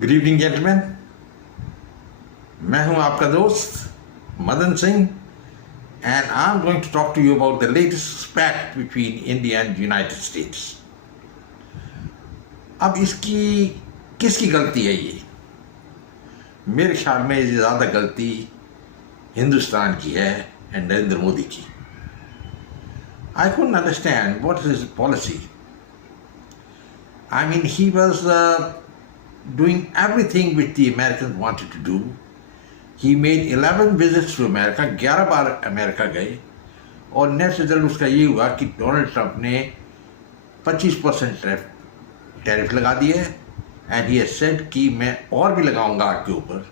Good evening gentleman. मैं हूं आपका दोस्त Madan Singh and I am going to talk to you about the latest spat between India and United States. अब इसकी किसकी गलती है ये? मेरे ख्याल में ज़्यादा गलती हिंदुस्तान की है एंड नरेंद्र मोदी की। आई couldn't understand what is his policy. I mean, he was doing everything which the Americans wanted to do. He made 11 visits to America, 11 bar America गए और नेक्स्ट रिजल्ट उसका ये हुआ कि डोनाल्ड ट्रंप ने 25% टैरिफ लगा दिए एंड ही हैज सेड कि मैं और भी लगाऊंगा आपके ऊपर।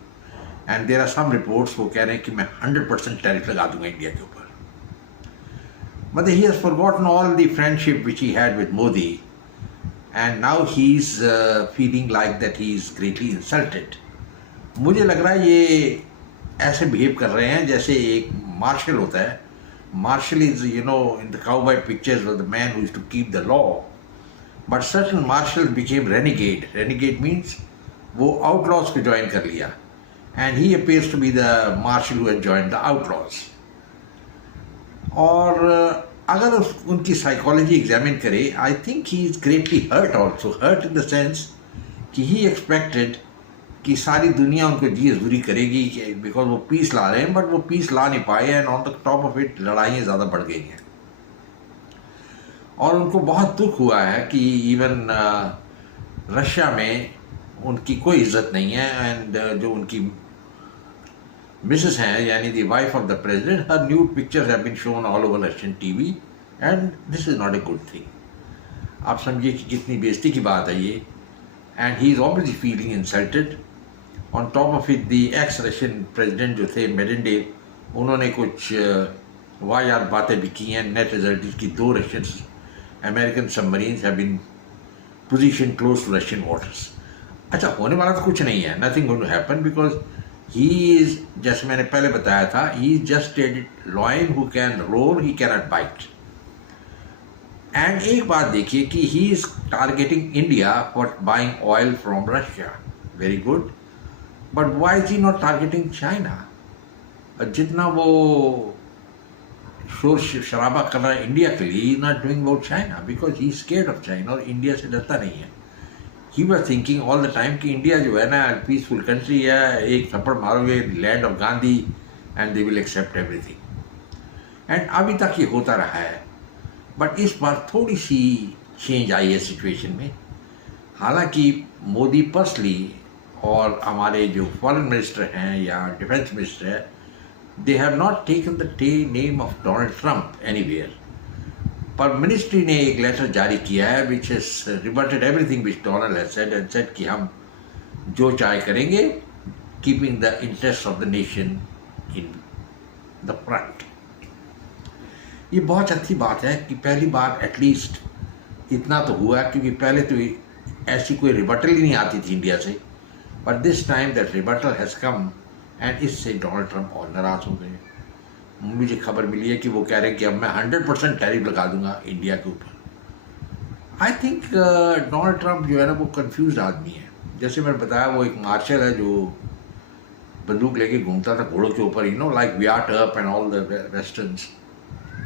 And there are some reports वो कह रहे हैं कि मैं 100% टैरिफ लगा दूंगा इंडिया के ऊपर। But he has forgotten all the friendship which he had with Modi, and now he's feeling like that he is greatly insulted. मुझे लग रहा है ये ऐसे बिहेव कर रहे हैं जैसे एक मार्शल होता है। Marshal is in the cowboy pictures was the man who used to keep the law, but certain marshals became renegade. Renegade means वो outlaws को join कर लिया, and he appears to be the marshal who has joined the outlaws. और अगर उनकी psychology examine करे, I think he is greatly hurt also, hurt in the sense कि he expected कि सारी दुनिया उनको जी हजूरी करेगी बिकॉज वो पीस ला रहे हैं, बट वो पीस ला नहीं पाए and on the top of it लड़ाइयाँ ज़्यादा बढ़ गई हैं। और उनको बहुत दुख हुआ है कि इवन रशिया में उनकी कोई इज्जत नहीं है एंड जो उनकी मिसेस हैं यानी the wife of the president, her nude pictures have been shown all over Russian TV and this is not a good thing. आप समझिए कि कितनी बेइज्जती की बात है ये, and he is obviously feeling insulted. On top of it the ex Russian president जो थे मेडेंडेव, उन्होंने कुछ वाहियात बातें भी की हैं। नेट रिजल्ट इसकी 2 Russian American submarines have been position close to Russian waters. अच्छा, होने वाला तो कुछ नहीं है, nothing going to happen because he is, जैसे मैंने पहले बताया था, he is just a lion who can roar, he can not bite. And एक बात देखिए कि he is targeting India for buying oil from Russia, very good, but why is he not targeting China? जितना वो शोर शराबा कर रहा है इंडिया के लिए, he not doing about China because he scared of China और इंडिया से डरता नहीं है। He was thinking all the time कि इंडिया जो है ना पीसफुल कंट्री है, एक थप्पड़ मारोगे land of Gandhi and they will accept everything. And अभी तक ये होता रहा है, बट इस बार थोड़ी सी चेंज आई है सिचुएशन में। हालांकि मोदी पर्सनली और हमारे जो फॉरेन मिनिस्टर हैं या डिफेंस मिनिस्टर है, they have not taken the name of Donald Trump anywhere. पर मिनिस्ट्री ने एक लेटर जारी किया है which has rebutted everything which Donald has said and said कि हम जो चाहे करेंगे, keeping the interest of the nation in the front. ये बहुत अच्छी बात है कि पहली बार एटलीस्ट इतना तो हुआ, क्योंकि पहले तो ऐसी कोई रिबर्टल ही नहीं आती थी इंडिया से, but this time that rebuttal has come and इससे डोनाल्ड ट्रंप और नाराज़ हो गए। मुझे खबर मिली है कि वो कह रहे हैं कि अब मैं 100% टैरिफ लगा दूंगा इंडिया के ऊपर। आई थिंक डोनाल्ड ट्रंप जो है ना वो कंफ्यूज आदमी है। जैसे मैंने बताया, वो एक मार्शल है जो बंदूक लेके घूमता था घोड़ों के ऊपर, like Wyatt Earp and all the westerns.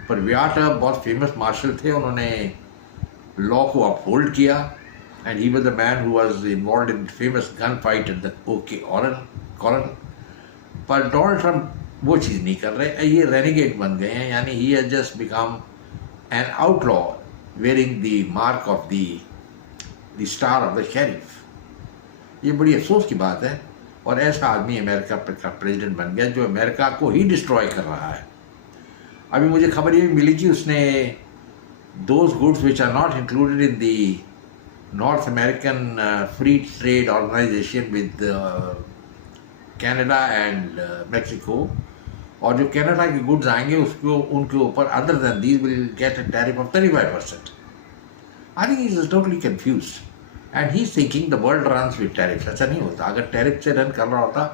पर वियाट अर्प बहुत फेमस मार्शल थे, उन्होंने लॉ को अपहोल्ड किया and he was the man who was involved in famous gun fight at the OK corner. पर डोनाल्ड ट्रंप वो चीज़ नहीं कर रहे, ये रेनिगेट बन गए हैं, यानी he has just become an outlaw wearing the mark of the star of the sheriff. ये बड़ी अफसोस की बात है, और ऐसा आदमी अमेरिका का प्रेसिडेंट बन गया जो अमेरिका को ही डिस्ट्रॉय कर रहा है। अभी मुझे खबर ये भी मिली कि उसने those goods which are not included in the North American free trade organization with Canada and Mexico, और जो कनाडा के गुड्स आएंगे उसको उनके ऊपर other than these will get a tariff of 35%। I think he is totally confused and he is thinking the world runs with tariff. ऐसा नहीं होता। अगर टैरिफ से रन कर रहा होता,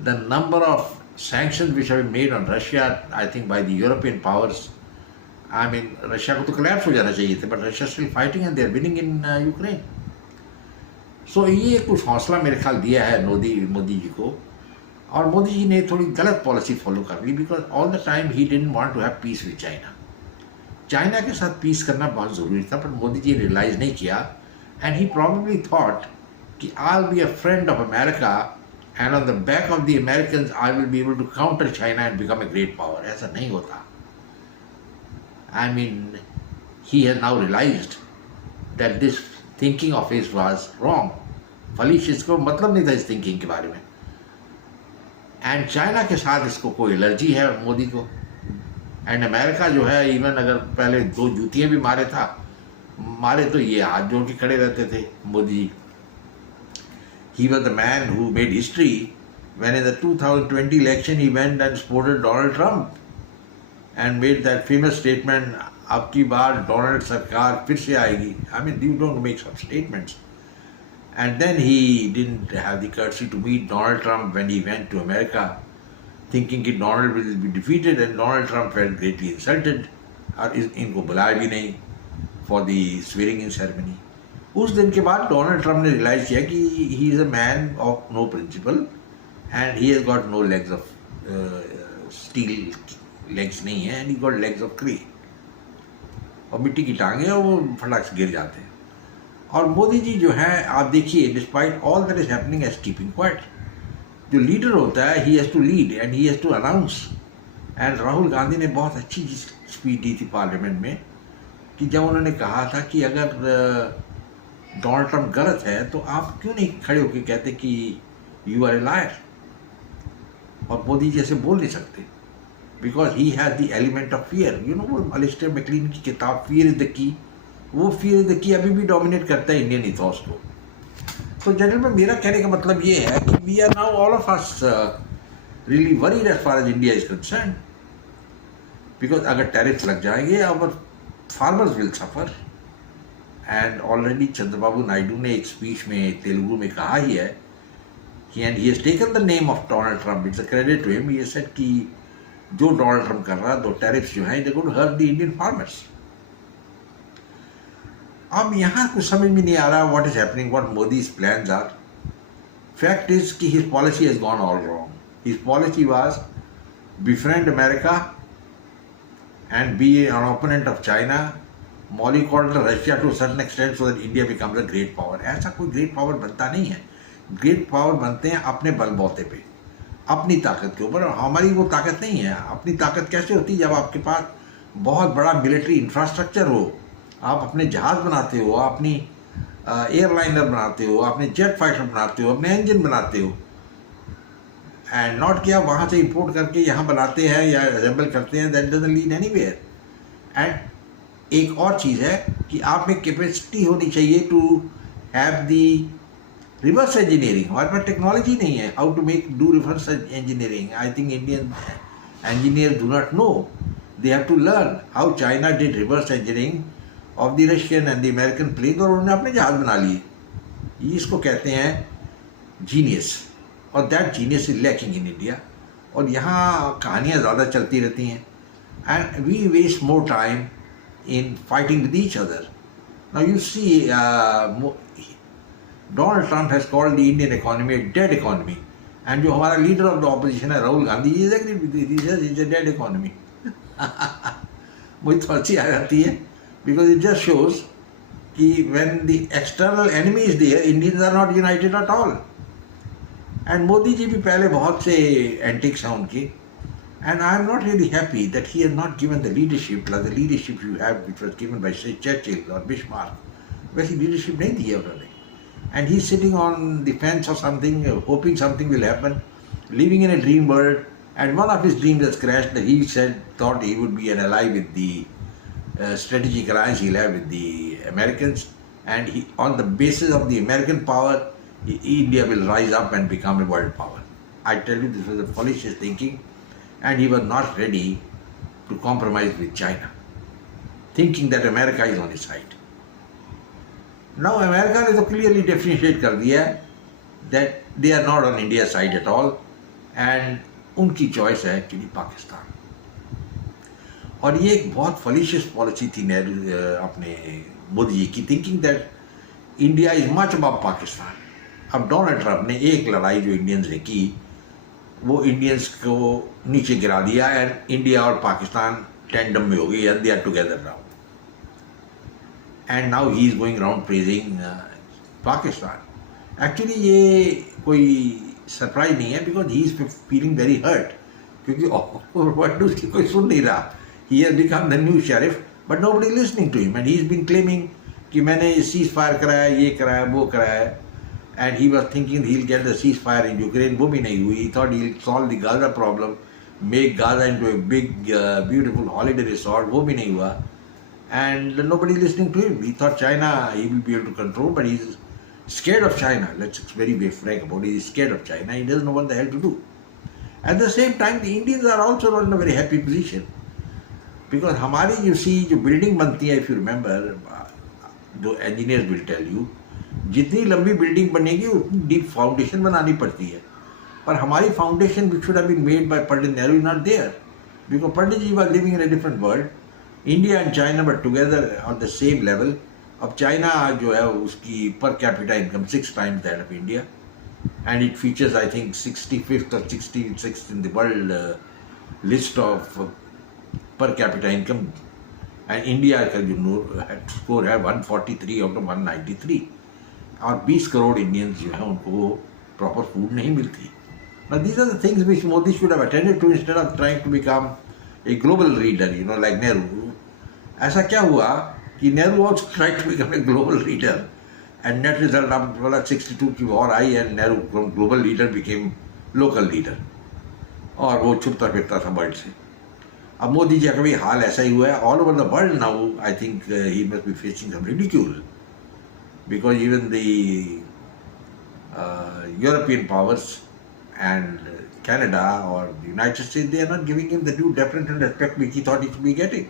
the number of sanctions which have been made on Russia, I think by the European powers, I mean Russia को तो कोलैप्स हो जाना चाहिए था, but Russia still fighting and they are winning in Ukraine. So ये कुछ हौसला मेरे ख्याल दिया है मोदी जी को, और मोदी जी ने थोड़ी गलत पॉलिसी फॉलो कर ली, because all the time he didn't want to have peace with China. China के साथ पीस करना बहुत ज़रूरी था, पर मोदी जी रियलाइज नहीं किया, एंड ही प्रॉब्लली थॉट कि I will be a friend of America and on the back of the American I will be able to counter China and become a great power. ऐसा नहीं होता। I mean he has now realised that this thinking of his was wrong, foolish, इसको मतलब नहीं था इस thinking के बारे में। एंड चाइना के साथ इसको कोई एलर्जी है मोदी को, एंड अमेरिका जो है, इवन अगर पहले 2 जूतियाँ भी मारे तो ये हाथ जोड़ के खड़े रहते थे Modi ji. He was the man who made history when in the 2020 election he went and supported Donald Trump and made that famous statement, अब की बार डोनाल्ड सरकार फिर से आएगी। I mean you don't make some statements. And then he didn't have the courtesy to meet Donald Trump when he went to America, thinking that Donald will be defeated, and Donald Trump felt greatly insulted, और इनको बुलाया भी नहीं for the swearing in ceremony। उस दिन के बाद Donald Trump ने रियलाइज किया कि he is a man of no principle and he has got no legs of steel legs नहीं है, and he got legs of clay, और मिट्टी की टांगे और वो फटाक से गिर जाते हैं। और मोदी जी जो है, आप देखिए, despite all that is happening he's keeping quiet. जो लीडर होता है, he has to lead and he has to announce. And Rahul Gandhi ने बहुत अच्छी स्पीच दी थी पार्लियामेंट में, कि जब उन्होंने कहा था कि अगर डोनाल्ड ट्रंप गलत है तो आप क्यों नहीं खड़े होकर कहते कि यू आर ए लायर, और मोदी जी ऐसे बोल नहीं सकते, because he has the element of fear. You know, वो अलिस्टर मैकलीन की किताब फियर इज द की, वो फियर इज द की अभी भी डोमिनेट करता है इंडियन इथॉस को। तो जनरल में मेरा कहने का मतलब ये है कि we are now all of us really worried as far as India is concern, because अगर टैरिफ लग जाएंगे our farmers will suffer. And already Chandrababu Naidu ने एक स्पीच में तेलुगु में कहा ही है, and he has taken the name of Donald Trump, it's a credit to him. He said कि जो डोनाल्ड ट्रंप कर रहा, दो टैरिफ्स जो हैं, they going to hurt the Indian farmers. अब यहाँ कुछ समझ में नहीं आ रहा what is happening, what Modi's plans are. Fact is कि his policy has gone all wrong. His policy was befriend America and be an opponent of China, mollycoddle Russia to a certain extent so that India becomes a great power। ऐसा कोई great power बनता नहीं है। great power बनते हैं अपने बलबूते पे, अपनी ताकत के ऊपर। हमारी वो ताकत नहीं है। अपनी ताकत कैसे होती है? जब आपके पास बहुत बड़ा मिलिट्री इंफ्रास्ट्रक्चर हो, आप अपने जहाज़ बनाते हो, अपनी एयरलाइनर बनाते हो, अपने जेट फाइटर बनाते हो, अपने इंजन बनाते हो, एंड नॉट कि आप वहाँ से इंपोर्ट करके यहाँ बनाते हैं या असेंबल करते हैं, that doesn't lead anywhere. And एक और चीज़ है कि आप में कैपेसिटी होनी चाहिए to have the reverse engineering. हमारे पास टेक्नोलॉजी नहीं है how to do reverse engineering. I think Indian engineers do not know. They have to learn how China did reverse engineering of the Russian and the American planes, और उन्होंने अपने जहाज बना लिए। ये इसको कहते हैं जीनियस, और that genius is lacking in India. और यहाँ कहानियाँ ज़्यादा चलती रहती हैं, and we waste more time in fighting with each other. Now you see Donald Trump has called the Indian economy a dead economy, and जो हमारा लीडर ऑफ द ऑपोजिशन है Rahul Gandhi, is a dead economy. मुझे तो अच्छी आ जाती है, because it just shows कि when the external enemy is there, Indians are not united at all. And Modi ji भी पहले बहुत से एंटिक्स हैं उनके, and I am not really happy that he has not given the leadership like the leadership you have which was given by से Churchill और Bismarck. वैसी leadership नहीं दी है उन्होंने, and he's sitting on the fence or something, hoping something will happen, living in a dream world. And one of his dreams has crashed. That he thought he would be an ally with the strategic alliance he'll have with the Americans, and he, on the basis of the American power, India will rise up and become a world power. I tell you, this was a foolish thinking, and he was not ready to compromise with China, thinking that America is on his side. Now America ने तो clearly differentiate कर दिया है that they are not on India side at all, and उनकी choice है actually Pakistan. और ये एक बहुत फलिशियस पॉलिसी थी नेहरू अपने मोदी जी की, thinking that India is much above Pakistan. अब डोनाल्ड ट्रंप ने एक लड़ाई जो इंडियंस ने की वो इंडियंस को नीचे गिरा दिया एंड इंडिया और पाकिस्तान टेंडम में हो गई, they are together now. And now he is going around praising Pakistan. Actually ये कोई सरप्राइज नहीं है because he is feeling very hurt, क्योंकि वर्ड उसकी कोई सुन नहीं रहा. He has become the new sheriff but nobody listening to him and he is been claiming कि मैंने सीज फायर कराया, ये कराया, वो कराया. And he was thinking he will get the cease fire in Ukraine. वो भी नहीं हुई. ही thought he will solve the Gaza problem, make Gaza into a big beautiful holiday resort. वो भी नहीं हुआ. And nobody listening to him. He thought China he will be able to control, but he's scared of China. Let's very frank about it. He's scared of China. He doesn't know what the hell to do. At the same time, the Indians are also not in a very happy position. Because हमारी you see जो building बनती है, if you remember, जो engineers will tell you, जितनी लंबी building बनेगी उतनी deep foundation बनानी पड़ती है. पर हमारी foundation which should have been made by Pandit Nehru is not there. Because Pandit ji was living in a different world. India and China but together on the same level. अब China जो है उसकी per capita income 6 times that of India and it features I think 65th और 66th in the world list of per capita income. And India का जो score है 143 out of 193. और 20 crore Indians जो है उनको प्रॉपर फूड नहीं मिलती. Now these are the things which Modi should have attended to instead of trying to become a global leader, like Nehru. ऐसा क्या हुआ कि Nehru also tried to become a global leader and net result अब 62 की war I and Nehru from global leader became local leader और वो छुपता फिरता था वर्ल्ड से. अब मोदी जी का भी हाल ऐसा ही हुआ है. All over the world now I think he must be facing some ridicule because even the European powers and Canada or the United States, they are not giving him the due deference and respect which he thought he should be getting.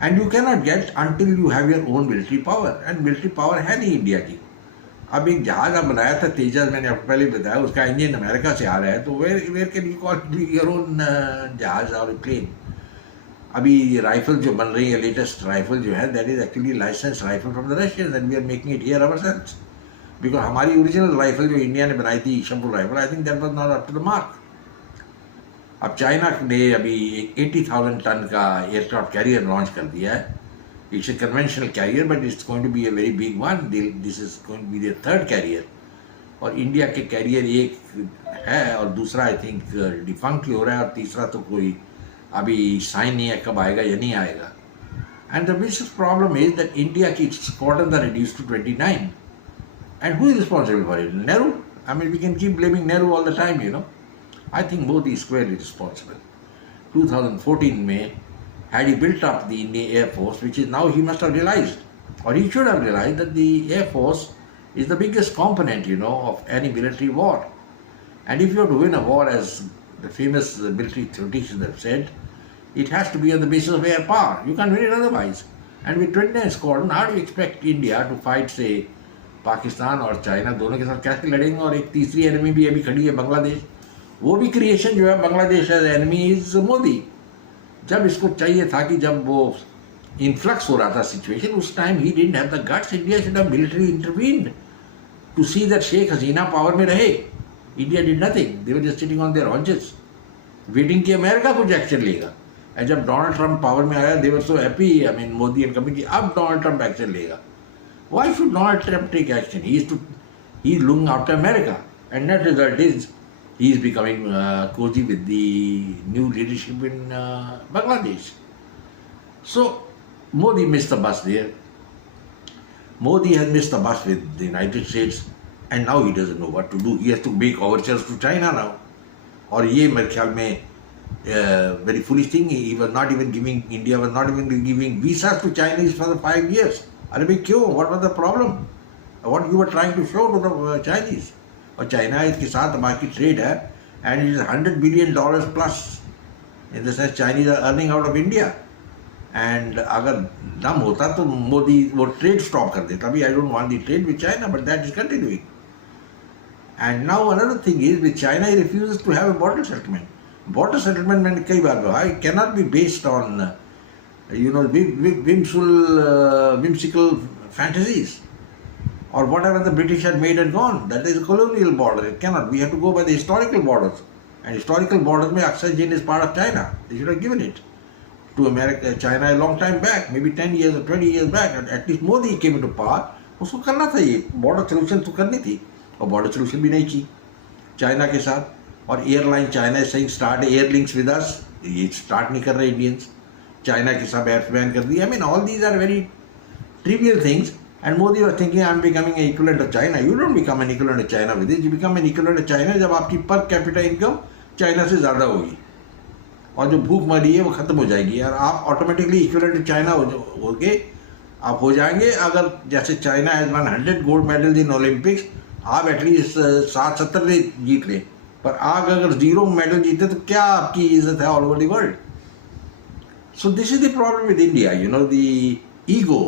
And you cannot get until you have your own military power. And military power है नहीं India की. अब एक जहाज अब बनाया था तेजस, मैंने आपको पहले बताया, उसका इंजन अमेरिका से आ रहा है. तो where can you call your own जहाज और प्लेन. अभी राइफल जो बन रही है, लेटेस्ट राइफल जो है, that is actually license rifle from the Russians and we are making it here ourselves. Because हमारी ओरिजिनल राइफल जो इंडिया ने बनाई थी, Shambhu rifle, I think that was not up to the mark. अब China ने अभी 80,000 टन का aircraft carrier launch कर दिया है. It's a conventional carrier but it's going to be a very big one. This is going to be their third carrier. और India के carrier एक है और दूसरा आई थिंक डिफंक्ट हो रहा है और तीसरा तो कोई अभी साइन नहीं है, कब आएगा या नहीं आएगा. And the biggest problem is that India की squadrons are reduced to 29. And who is responsible for it? Nehru? I mean, we can keep blaming Nehru all the time, I think Modi is squarely responsible. 2014 May, had he built up the Indian Air Force, which is now he must have realized, or he should have realized that the Air Force is the biggest component, of any military war. And if you have to win a war, as the famous military theoreticians have said, it has to be on the basis of air power. You can't win it otherwise. And with 29 squadron, how do you expect India to fight, say, Pakistan और China दोनों के साथ कैसे लड़ेंगे. और एक तीसरी enemy भी अभी खड़ी है, बांग्लादेश. वो भी क्रिएशन जो है Bangladesh as enemy is Modi. जब इसको चाहिए था कि जब वो इन्फ्लक्स हो रहा था सिचुएशन, उस time he didn't have the guts. India should have military intervened to see that Sheikh Hasina power में रहे. India did nothing. They were just sitting on their haunches waiting कि अमेरिका कुछ एक्शन लेगा. एंड जब डोनाल्ड ट्रंप पावर में आया, they were so happy, I mean Modi and company, अब Donald Trump action लेगा. Why should Donald Trump take action? He's looking after America, and that result is he's becoming cozy with the new leadership in Bangladesh. So Modi missed the bus there. Modi has missed the bus with the United States, and now he doesn't know what to do. He has to make overtures to China now. और ये मेरे ख्याल में very foolish thing. He was not even giving, India was not even giving visas to Chinese for the 5 years. अरे भाई क्यों? What was the problem? What you were trying to show to the Chinese? और China इसके साथ हमारी trade है and it is $100 billion plus. In the sense Chinese are earning out of India. And अगर दम होता तो मोदी वो ट्रेड स्टॉप कर देता. अभी I don't want the trade with China but that is continuing. And now another thing is with China he refuses to have a border settlement. Border settlement मैंने कई बार कहा, it can not be based on whimsical fantasies. or whatever the British had made and gone. That is a colonial border. It cannot. We have to go by the historical borders. And historical borders में Aksai is part of China. They should have given it to America, China a long time back, maybe 10 years or 20 years back. At least Modi came into power. उसको करना था ये border solution तो करनी थी, और border solution भी नहीं की चाइना के साथ. और एयरलाइन चाइना से start air links with us, ये स्टार्ट नहीं कर रहे इंडियंस. चाइना के साथ एप्स बैन कर दिए. I mean all these are very trivial things. And Modi was thinking, I'm becoming an equivalent of China. You don't become an equivalent of China with this. You become an equivalent of China जब आपकी per capita income China से ज़्यादा होगी, और जो भूख मरी है वो खत्म हो जाएगी, और आप ऑटोमेटिकली इक्विवेलेंट टू चाइना हो के आप हो जाएंगे. अगर जैसे China has one 100 gold medals in Olympics, आप एटलीस्ट 60-70 जीत लें, पर आप अगर 0 मेडल जीते तो क्या आपकी इज्जत है all over the world. So this is the problem with India, you know, the ego.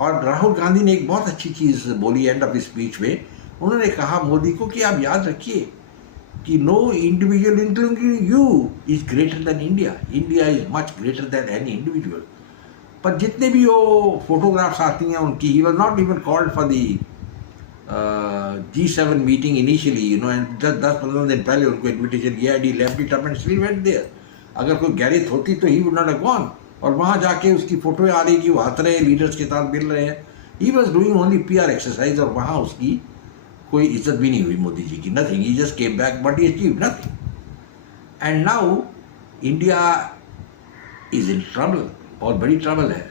और राहुल गांधी ने एक बहुत अच्छी चीज़ बोली एंड ऑफ स्पीच में. उन्होंने कहा मोदी को कि आप याद रखिए कि no individual including you is greater than India. India is much greater than any individual. पर जितने भी वो फोटोग्राफ्स आती हैं उनकी, he was not even called for the G7 meeting initially, you know, and 10-15 दिन पहले उनको इन्विटेशन किया. डी left it up and still went there. अगर कोई गैरित होती तो he would not have gone. और वहाँ जाके उसकी फोटो आ रही कि वो हंस रहे हैं, लीडर्स के साथ मिल रहे हैं. He was doing only PR exercise, और वहाँ उसकी कोई इज्जत भी नहीं हुई मोदी जी की. Nothing. He just came back but he achieve nothing. And now India is in trouble. बहुत बड़ी ट्रबल है.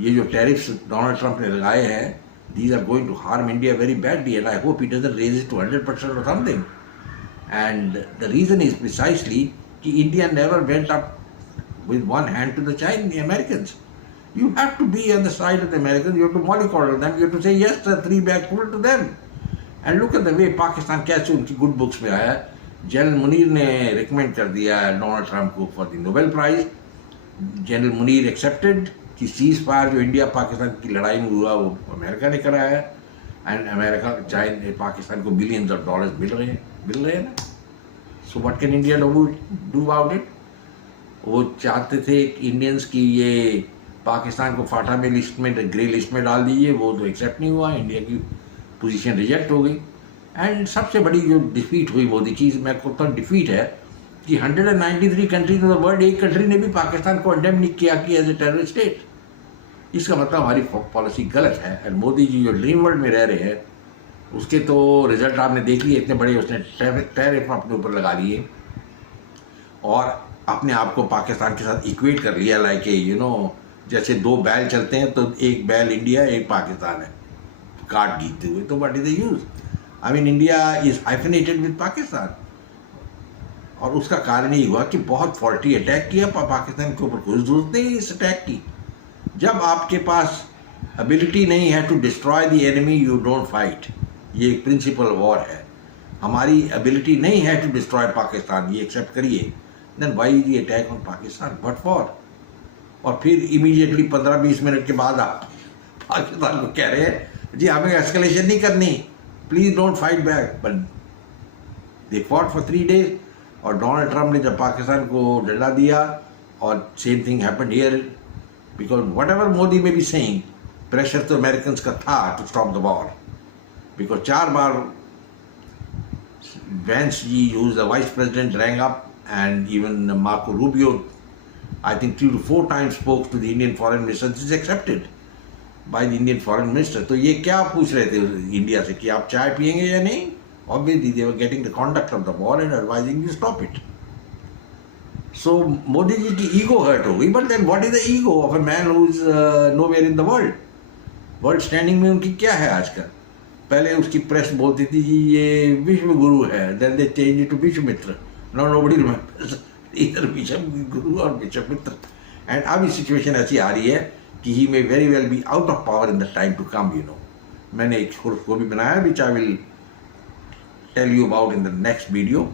ये जो टैरिफ्स डोनाल्ड ट्रंप ने लगाए हैं, these are going to harm India very badly, and I hope he doesn't raise it to 100% or something. And the reason is precisely that India never went up with one hand to the Chinese, the Americans. You have to be on the side of the Americans. You have to mollycoddle them. You have to say yes, the 3 bags full to them. And look at the way Pakistan कैसे उनकी good books में आया. General Munir ने recommend कर दिया Donald Trump को for the Nobel prize. General Munir accepted कि cease fire जो इंडिया पाकिस्तान की लड़ाई में हुआ वो अमेरिका ने कराया. एंड अमेरिका चाइना पाकिस्तान को बिलियंस ऑफ डॉलर्स मिल रहे हैं ना. So what can India do about it. वो चाहते थे इंडियंस की ये पाकिस्तान को फाटा में लिस्ट में, ग्रे लिस्ट में डाल दीजिए. वो तो एक्सेप्ट नहीं हुआ. इंडिया की पोजीशन रिजेक्ट हो गई. एंड सबसे बड़ी जो डिफीट हुई मोदी की, मैं कहता हूँ डिफीट है, कि 193 कंट्रीज ऑफ द वर्ल्ड, एक कंट्री ने भी पाकिस्तान को कंडेम नहीं किया कि एज ए टेररिस्ट स्टेट. इसका मतलब हमारी पॉलिसी गलत है. एंड मोदी जी जो ड्रीम वर्ल्ड में रह रहे हैं, उसके तो रिजल्ट आपने देख लिए. इतने बड़े उसने टैरिफ अपने ऊपर लगा लिए और अपने आप को पाकिस्तान के साथ इक्वेट कर लिया. लाइक यू नो, जैसे 2 बैल चलते हैं तो एक बैल इंडिया एक पाकिस्तान है कार्ड जीतते हुए. तो what is the use. I mean India is hyphenated with Pakistan. और उसका कारण ये हुआ कि बहुत फॉल्टी अटैक किया पाकिस्तान के ऊपर. कोई जरूरत नहीं इस अटैक की. जब आपके पास एबिलिटी नहीं है to destroy the enemy, you don't fight. ये एक प्रिंसिपल वॉर है. हमारी एबिलिटी नहीं है टू डिस्ट्रॉय पाकिस्तान, ये एक्सेप्ट करिए. Then why the attack on Pakistan, but for. और फिर इमीडिएटली 15-20 मिनट के बाद आप पाकिस्तान को कह रहे हैं जी हमें एस्केलेशन नहीं करनी, please don't fight back. But they fought for 3 days. और डोनाल्ड ट्रंप ने जब पाकिस्तान को डंडा दिया, और same thing happened here, because whatever Modi may be saying, pressure तो अमेरिकन का था to stop the war. Because 4 बार Vance ji, who is the vice president, rang up, and even Marco Rubio, I think 3 to 4 times spoke to the Indian foreign minister. This is accepted by the Indian foreign minister. तो ये क्या पूछ रहे थे India से कि आप चाय पियेंगे या नहीं. Obviously they were getting the conduct of the war and advising you stop it. So Modi ji की ego hurt हो गई. But then what is the ego of a man who is nowhere in the world? World standing में उनकी क्या है आजकल. पहले उसकी प्रेस बोलती थी जी ये विश्व गुरु है. Then they changed it to Vishwamitra. Now nobody remembers either विश्व गुरु और विश्वमित्र. And अभी सिचुएशन ऐसी आ रही है कि he may very well be out of power in the time to come, you know. मैंने एक को भी बनाया which I will tell you about in the next video,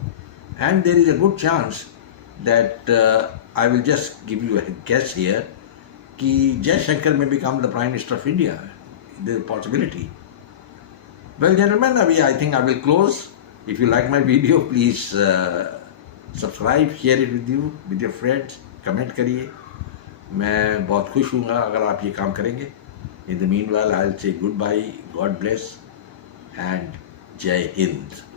and there is a good chance that I will just give you a guess here कि Jaishankar may become the Prime Minister of India. There is a possibility. Well gentlemen, I think I will close. If you like my video, please subscribe, share it with your friends, comment करिए. मैं बहुत खुश हूँगा अगर आप ये काम करेंगे. In the meanwhile, I'll say goodbye, God bless. and Jai Hind.